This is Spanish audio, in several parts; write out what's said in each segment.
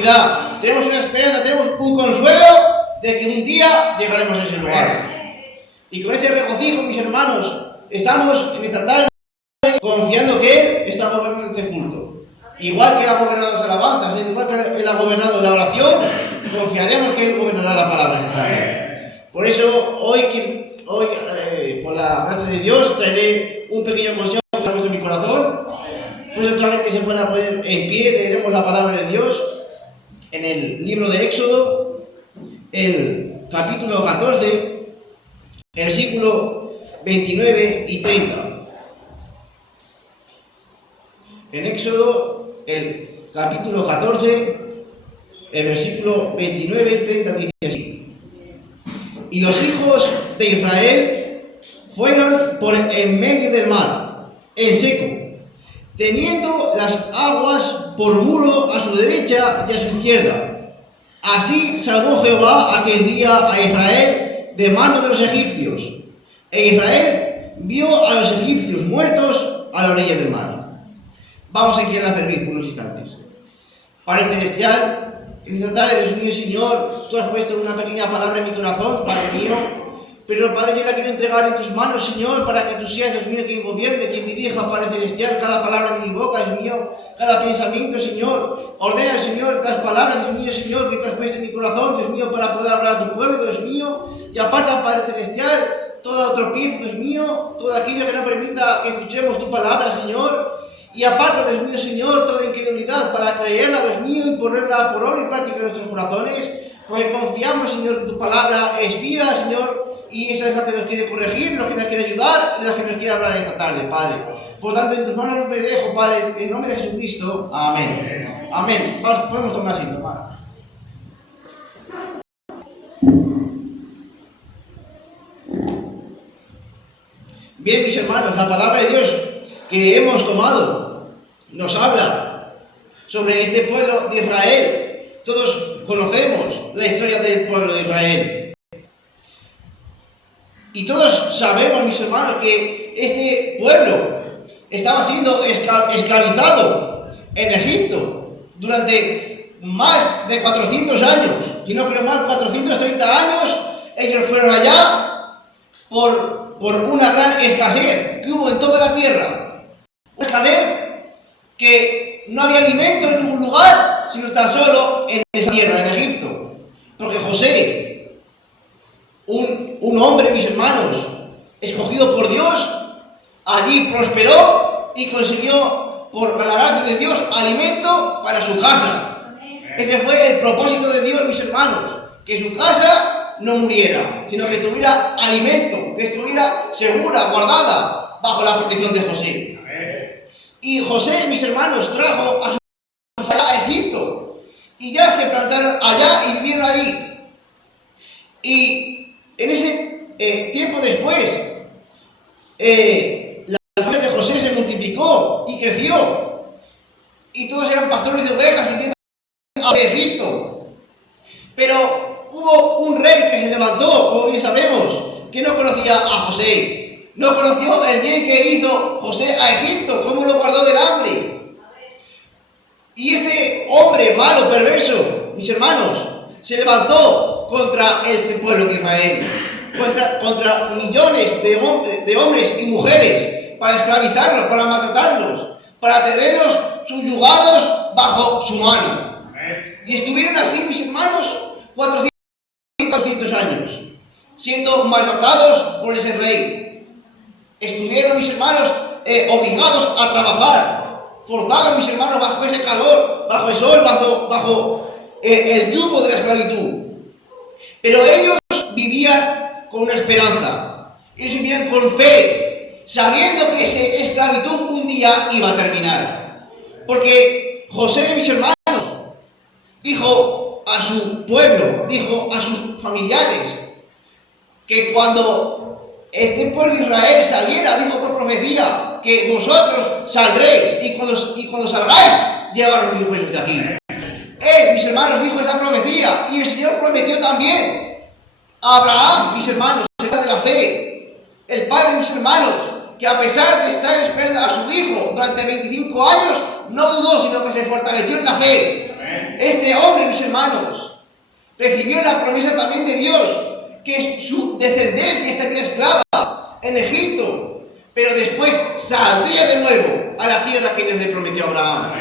seguridad, tenemos una esperanza, tenemos un consuelo de que un día llegaremos a ese lugar. Y con ese regocijo, mis hermanos, estamos en esta tarde confiando que Él está gobernando este culto. Igual que Él ha gobernado las alabanzas, igual que Él ha gobernado la oración, confiaremos que Él gobernará la palabra esta tarde. Por eso, hoy por la gracia de Dios, traeré un pequeño consejo que ha puesto en mi corazón. Por eso, cada vez que se pueda poner en pie, leeremos la palabra de Dios en el libro de Éxodo, el capítulo 14, el versículo 29 y 30. En Éxodo, el capítulo 14, el versículo 29 y 30 dice así: y los hijos de Israel fueron por en medio del mar, en seco, teniendo las aguas por muro a su derecha y a su izquierda. Así salvó Jehová aquel día a Israel de mano de los egipcios. E Israel vio a los egipcios muertos a la orilla del mar. Vamos a inclinar a servir por unos instantes. Padre celestial, en esta tarde, Dios mío, Señor, tú has puesto una pequeña palabra en mi corazón, Padre mío. Pero, Padre, yo la quiero entregar en tus manos, Señor, para que tú seas, Dios mío, quien gobierne, quien dirija, Padre celestial, cada palabra en mi boca, Dios mío, cada pensamiento, Señor. Ordena, Señor, las palabras, Dios mío, Señor, que tú has puesto en mi corazón, Dios mío, para poder hablar a tu pueblo, Dios mío. Y aparta, Padre celestial, todo tropiezo, Dios mío, todo aquello que no permita que escuchemos tu palabra, Señor. Y aparta, Dios mío, Señor, toda incredulidad para creerla, Dios mío, y ponerla por obra y práctica en nuestros corazones. Porque confiamos, Señor, que tu palabra es vida, Señor, y esa es la que nos quiere corregir, la que nos quiere ayudar y la que nos quiere hablar esta tarde, Padre. Por tanto, en tus manos me dejo, Padre, en nombre de Jesucristo. Amén. Amén. Vamos, podemos tomar asiento, hermanos. Bien, mis hermanos, la palabra de Dios que hemos tomado nos habla sobre este pueblo de Israel. Todos conocemos la historia del pueblo de Israel. Y todos sabemos, mis hermanos, que este pueblo estaba siendo esclavizado en Egipto durante más de 400 años. Si no creo mal, 430 años. Ellos fueron allá por una gran escasez que hubo en toda la tierra. Una escasez que no había alimento en ningún lugar, sino tan solo en esa tierra, en Egipto. Porque José, un hombre, mis hermanos, escogido por Dios, allí prosperó y consiguió, por la gracia de Dios, alimento para su casa. Ese fue el propósito de Dios, mis hermanos, que su casa no muriera, sino que tuviera alimento, que estuviera segura, guardada, bajo la protección de José. Y José, mis hermanos, trajo a su familia a Egipto, y ya se plantaron allá y vivieron ahí. Y en ese tiempo después, la familia de José se multiplicó y creció, y todos eran pastores de ovejas viviendo en Egipto. Pero hubo un rey que se levantó, como bien sabemos, que no conocía a José. No conoció el bien que hizo José a Egipto, cómo lo guardó del hambre. Y este hombre malo, perverso, mis hermanos, se levantó contra el pueblo de Israel, contra millones de hombres y mujeres, para esclavizarlos, para maltratarlos, para tenerlos subyugados bajo su mano. Y estuvieron así, mis hermanos, 400 años, siendo maltratados por ese rey. Estuvieron, mis hermanos, obligados a trabajar, forzados, mis hermanos, bajo ese calor, bajo el sol, bajo el yugo de la esclavitud. Pero ellos vivían con una esperanza, ellos vivían con fe, sabiendo que esa esclavitud un día iba a terminar. Porque José, mis hermanos, dijo a su pueblo, dijo a sus familiares, que cuando este pueblo de Israel saliera, dijo por profecía, que vosotros saldréis, y cuando salgáis, llevaros mis huesos de aquí. Él, mis hermanos, dijo esa profecía, y el Señor prometió también a Abraham, mis hermanos, el padre de la fe, el padre, mis hermanos, que a pesar de estar esperando a su hijo durante 25 años, no dudó, sino que se fortaleció en la fe. Este hombre hermanos, recibió la promesa también de Dios, que su descendencia estaría esclava en Egipto, pero después saldría de nuevo a la tierra que Dios le prometió a Abraham.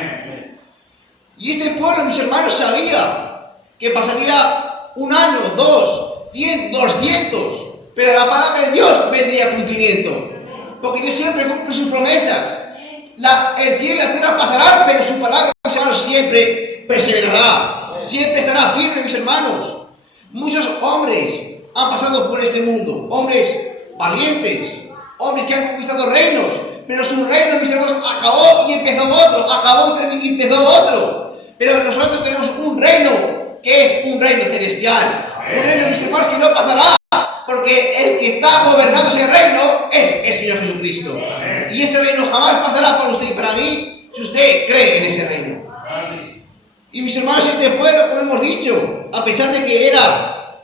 Y este pueblo, mis hermanos, sabía que pasaría 1 año, 2, 100, 200, pero la palabra de Dios vendría a cumplimiento, porque Dios siempre cumple sus promesas. El cielo y la tierra pasarán, pero su palabra, mis hermanos, siempre perseverará, siempre estará firme, mis hermanos. Muchos hombres han pasado por este mundo, hombres valientes, hombres que han conquistado reinos, pero su reino, mis hermanos, acabó y empezó otro, acabó y empezó otro. Pero nosotros tenemos un reino que es un reino celestial, un reino, mis hermanos, que no pasará, porque el que está gobernando ese reino es el Señor Jesucristo. Y ese reino jamás pasará para usted y para mí si usted cree en ese reino. Y mis hermanos, este pueblo, como hemos dicho, a pesar de que era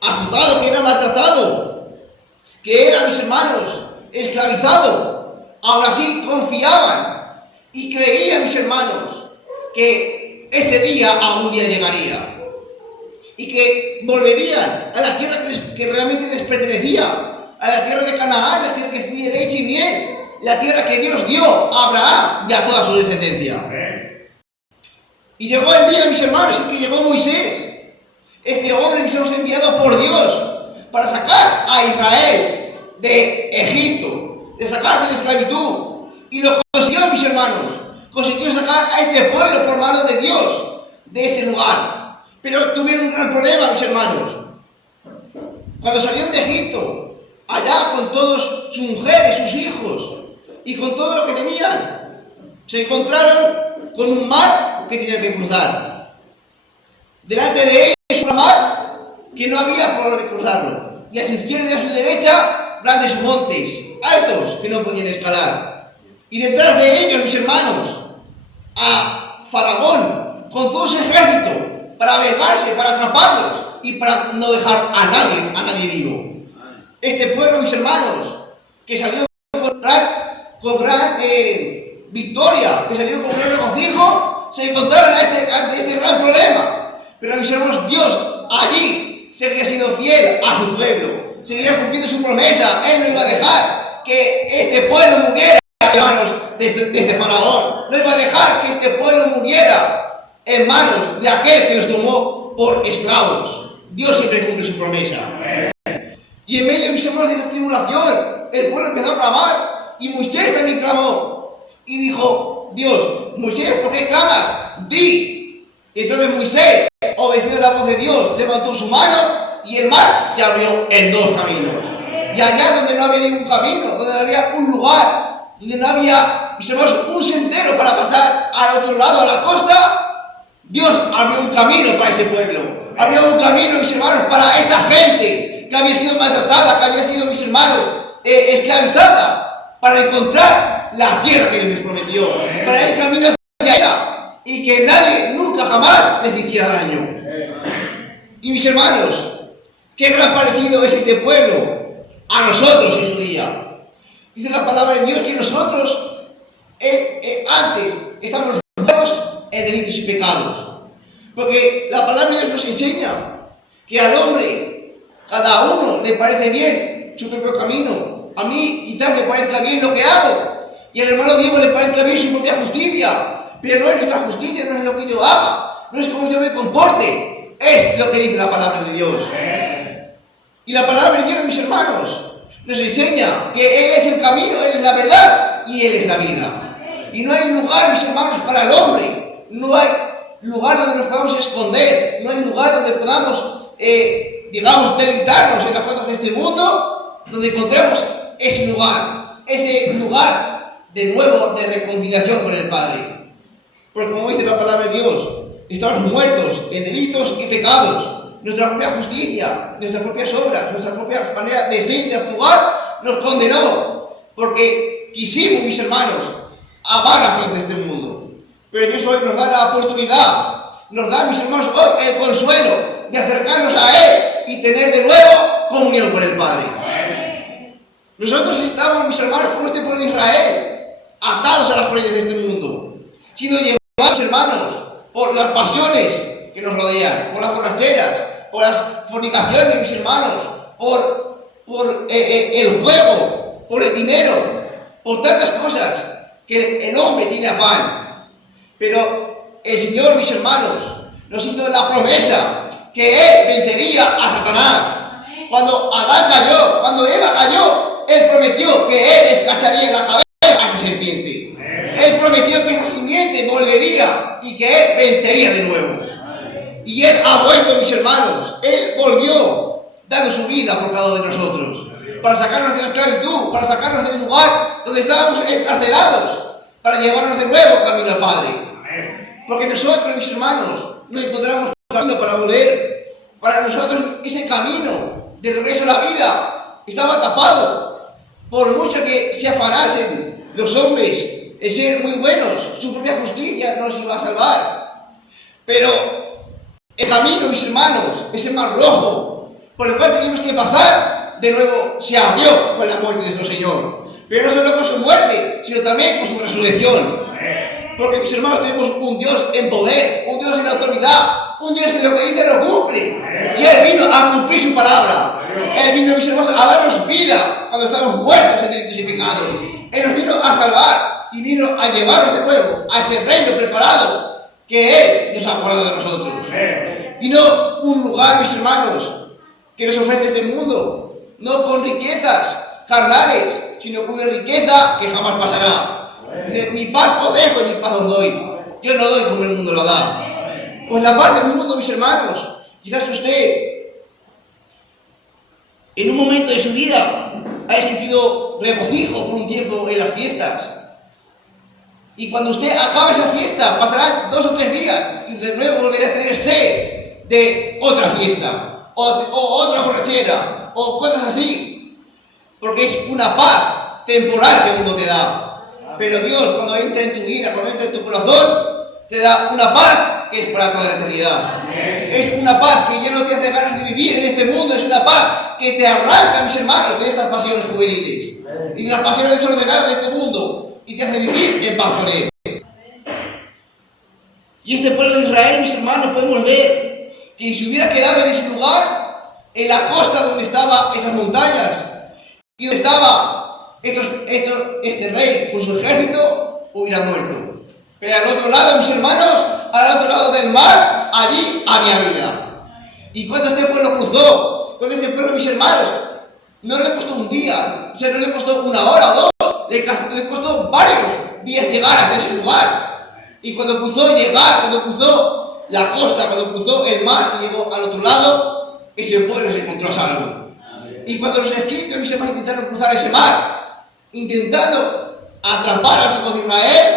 azotado, que era maltratado, que era, mis hermanos, esclavizado, aún así confiaban y creían, mis hermanos, que ese día algún día llegaría y que volverían a la tierra que realmente les pertenecía, a la tierra de Canaán, la tierra que fluye leche y miel, la tierra que Dios dio a Abraham y a toda su descendencia. Y llegó el día, mis hermanos, en que llegó Moisés, este hombre, mis hermanos, enviado por Dios para sacar a Israel de Egipto, de sacar de la esclavitud. Y lo consiguió, mis hermanos, consiguió sacar a este pueblo formado de Dios de ese lugar. Pero tuvieron un gran problema, mis hermanos. Cuando salieron de Egipto, allá con todas sus mujeres, sus hijos y con todo lo que tenían, se encontraron con un mar que tenían que cruzar. Delante de ellos un mar que no había por donde cruzarlo. Y a su izquierda y a su derecha, grandes montes altos que no podían escalar. Y detrás de ellos, mis hermanos, a Faraón con todo su ejército para vengarse, para atraparlos y para no dejar a nadie vivo. Este pueblo, mis hermanos, que salió con gran victoria, que salió con gran regocijo, se encontraron ante este gran problema. Pero, mis hermanos, Dios allí seguía siendo fiel a su pueblo, seguía cumpliendo su promesa. Él no iba a dejar que este pueblo muriera en manos de este faraón, no iba a dejar que este pueblo muriera en manos de aquel que los tomó por esclavos. Dios siempre cumple su promesa. Y en medio, mis hermanos, de esta tribulación, el pueblo empezó a clamar, y Moisés también clamó. Y dijo Dios: Moisés, ¿por qué clamas? Di. Y entonces Moisés, obedeciendo la voz de Dios, levantó su mano, y el mar se abrió en 2 caminos. Y allá donde no había ningún camino, donde no había un lugar, donde no había, mis hermanos, un sendero para pasar al otro lado, a la costa, Dios abrió un camino para ese pueblo. Abrió un camino, mis hermanos, para esa gente que había sido maltratada, que había sido, mis hermanos, esclavizada, para encontrar la tierra que Dios les prometió, para ir camino hacia allá y que nadie nunca jamás les hiciera daño. Y, mis hermanos, qué gran parecido es este pueblo a nosotros en su día. Dice la palabra de Dios que nosotros antes estábamos muertos en delitos y pecados, porque la palabra de Dios nos enseña que al hombre, cada uno le parece bien su propio camino. A mí quizás me parezca bien lo que hago, y al hermano Diego le parezca bien su propia justicia, pero no es nuestra justicia, no es lo que yo haga, no es como yo me comporte, es lo que dice la palabra de Dios. Y la palabra de Dios, mis hermanos, nos enseña que Él es el camino, Él es la verdad y Él es la vida. Y no hay lugar, mis hermanos, para el hombre, no hay lugar donde nos podamos esconder, no hay lugar donde podamos, digamos, deleitarnos en las cosas de este mundo, donde encontremos ese lugar de nuevo de reconciliación con el Padre. Porque, como dice la palabra de Dios, estamos muertos en delitos y pecados. Nuestra propia justicia, nuestras propias obras, nuestra propia manera de ser y de actuar nos condenó, porque quisimos, mis hermanos, amar a cosas de este mundo. Pero Dios hoy nos da la oportunidad, nos da, mis hermanos, hoy el consuelo de acercarnos a Él y tener de nuevo comunión con el Padre. Nosotros estamos, mis hermanos, como este pueblo de Israel, atados a las corrientes de este mundo, siendo llevados, hermanos, por las pasiones que nos rodean, por las borracheras, por las fornicaciones, mis hermanos, por el juego, por el dinero, por tantas cosas que el hombre tiene afán. Pero el Señor, mis hermanos, nos hizo la promesa que Él vencería a Satanás. Cuando Adán cayó, cuando Eva cayó, Él prometió que Él escacharía la cabeza a esa serpiente. Él prometió que esa simiente volvería y que Él vencería de nuevo. Y Él ha vuelto, mis hermanos. Él volvió, dando su vida por cada uno de nosotros, para sacarnos de la esclavitud, para sacarnos del lugar donde estábamos encarcelados, para llevarnos de nuevo camino al Padre. Porque nosotros, mis hermanos, no encontramos camino para volver. Para nosotros ese camino de regreso a la vida estaba tapado. Por mucho que se afanasen los hombres en ser muy buenos, su propia justicia no nos iba a salvar. Pero el camino, mis hermanos, ese mar rojo por el cual teníamos que pasar, de nuevo se abrió con la muerte de nuestro Señor. Pero no solo con su muerte, sino también con su resurrección. Porque, mis hermanos, tenemos un Dios en poder, un Dios en autoridad, un Dios que lo que dice lo cumple. Y Él vino a cumplir su palabra. Él vino, mis hermanos, a darnos vida cuando estábamos muertos en delitos y pecados. Él nos vino a salvar y vino a llevarnos de nuevo a ese reino preparado que Él nos ha guardado de nosotros. Y no un lugar, mis hermanos, que nos ofrece este mundo, no con riquezas carnales, sino con una riqueza que jamás pasará. Dice, mi paz os dejo y mi paz os doy. Yo no doy como el mundo lo da. Pues la paz del mundo, mis hermanos, quizás usted en un momento de su vida haya sentido regocijo por un tiempo en las fiestas. Y cuando usted acabe esa fiesta, pasarán 2 o 3 días y de nuevo volverá a tener sed de otra fiesta, o otra borrachera, o cosas así. Porque es una paz temporal que el mundo te da. Pero Dios, cuando entra en tu vida, cuando entra en tu corazón, te da una paz que es para toda la eternidad. Es una paz que ya no te hace ganas de vivir en este mundo, es una paz que te arranca, mis hermanos, de estas pasiones juveniles y de las pasiones desordenadas de este mundo y te hace vivir en paz con Él. Y este pueblo de Israel, mis hermanos, podemos ver que si hubiera quedado en ese lugar, en la costa donde estaban esas montañas y donde estaba este rey con su ejército, hubiera muerto. Pero al otro lado, mis hermanos, al otro lado del mar, allí había vida. Y cuando este pueblo cruzó, cuando este pueblo, mis hermanos, no le costó un día, o sea, no le costó una hora o 2, le costó varios días llegar hasta ese lugar. Y cuando cruzó cuando cruzó la costa, cuando cruzó el mar y llegó al otro lado, ese pueblo se encontró a salvo. Y cuando los egipcios, mis hermanos, intentaron cruzar ese mar, intentando atrapar a los hijos de Israel,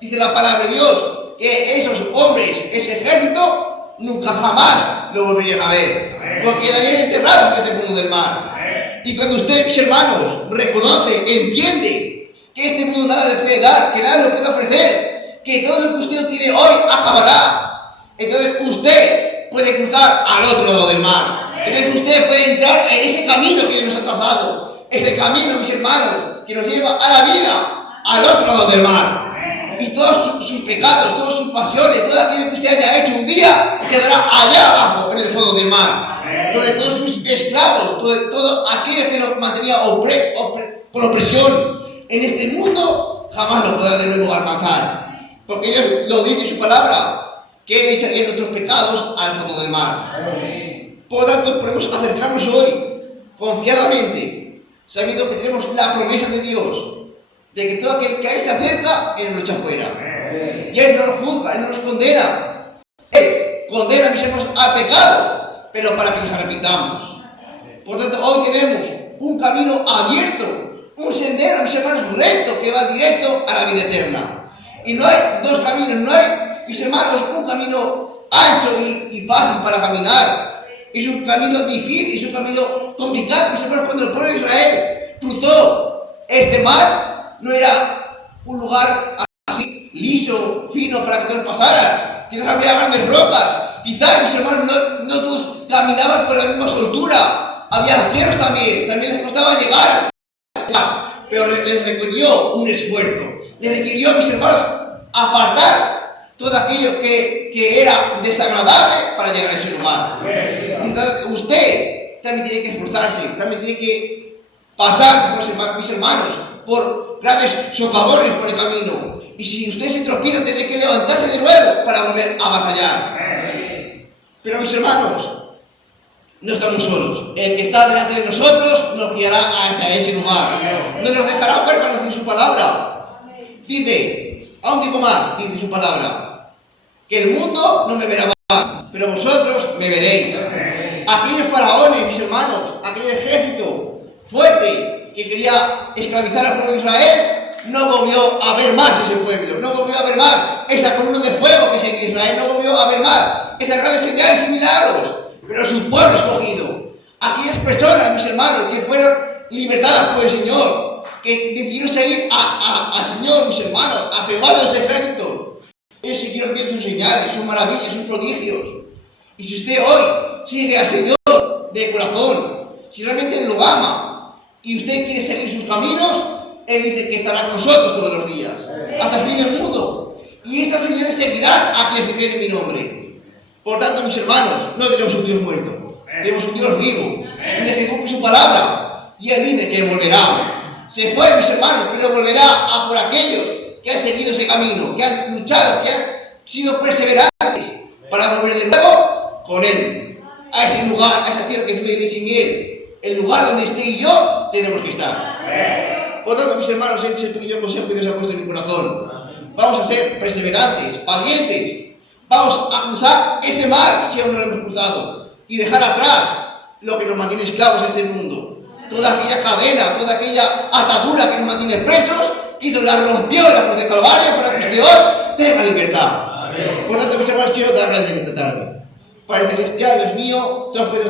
dice la palabra de Dios que esos hombres, ese ejército, nunca jamás lo volverían a ver, porque quedarían enterrados en ese fondo del mar. Y cuando usted, mis hermanos, reconoce, entiende que este mundo nada le puede dar, que nada le puede ofrecer, que todo lo que usted tiene hoy acabará, entonces usted puede cruzar al otro lado del mar. Entonces usted puede entrar en ese camino que Dios nos ha trazado, ese camino, mis hermanos, que nos lleva a la vida, al otro lado del mar. Y todos sus pecados, todas sus pasiones, todo aquello que usted haya hecho un día, quedará allá abajo, en el fondo del mar. Donde todos sus esclavos, todo aquello que nos mantenía por opresión en este mundo, jamás lo podrá de nuevo alcanzar. Porque Dios lo dice en su palabra, que Él echaría nuestros pecados al fondo del mar. Por lo tanto, podemos acercarnos hoy confiadamente, sabiendo que tenemos la promesa de Dios, de que todo aquel que a Él se acerca, Él nos echa fuera. Y Él no nos juzga, Él no nos condena. Él condena, mis hermanos, al pecado, pero para que nos arrepintamos. Por lo tanto, hoy tenemos un camino abierto, un sendero, mis hermanos, recto, que va directo a la vida eterna. Y no hay 2 caminos, no hay, mis hermanos, un camino ancho y fácil para caminar. Es un camino difícil, es un camino complicado. Mis hermanos, cuando el pueblo de Israel cruzó este mar, no era un lugar así, liso, fino, para que todos pasaran. Quizás había grandes rocas. Quizás, mis hermanos, no todos caminaban con la misma soltura. Había cielos también les costaba llegar a mar, pero les requirió un esfuerzo. Les requirió, mis hermanos, apartar todo aquello que era desagradable para llegar a ese lugar. Usted también tiene que esforzarse, también tiene que pasar, mis hermanos, por grandes socavones por el camino. Y si usted se tropieza, tiene que levantarse de nuevo para volver a batallar. Pero mis hermanos, no estamos solos. El que está delante de nosotros nos guiará hacia ese lugar. No nos dejará huérfanos en su palabra. Dice, a un tiempo más, dice su palabra, que el mundo no me verá más, pero vosotros me veréis. Aquellos faraones, mis hermanos, aquel ejército fuerte que quería esclavizar al pueblo de Israel, no volvió a ver más ese pueblo, no volvió a ver más esa columna de fuego que seguía Israel, no volvió a ver más esas grandes señales y milagros. Pero su pueblo escogido, aquellas personas, mis hermanos, que fueron libertadas por el Señor, que decidieron seguir al Señor, mis hermanos, a Jehová de los ejércitos, ellos siguieron viendo sus señales, sus maravillas, sus prodigios. Y si usted hoy sigue al Señor de corazón, si realmente lo ama y usted quiere seguir sus caminos, Él dice que estará con nosotros todos los días, hasta el fin del mundo. Y estas señales seguirán a quienes viven en mi nombre. Por tanto, mis hermanos, no tenemos un Dios muerto, tenemos un Dios vivo, un Dios que cumple su palabra. Y Él dice que volverá. Se fue, mis hermanos, pero volverá a por aquellos que han seguido ese camino, que han luchado, que han sido perseverantes para volver de nuevo con Él, a ese lugar, a esa tierra que fue sin Él, el lugar donde usted y yo tenemos que estar. Por tanto, mis hermanos, este es el pequeño consejo que Dios ha puesto en mi corazón. Vamos a ser perseverantes, valientes. Vamos a cruzar ese mar, si aún no lo hemos cruzado, y dejar atrás lo que nos mantiene esclavos a este mundo. Toda aquella cadena, toda aquella atadura que nos mantiene presos, Cristo la rompió en la cruz de Calvario para que usted hoy tenga libertad. Por tanto, mis hermanos, quiero dar gracias en esta tarde. Padre Celestial, Dios mío, tú has podido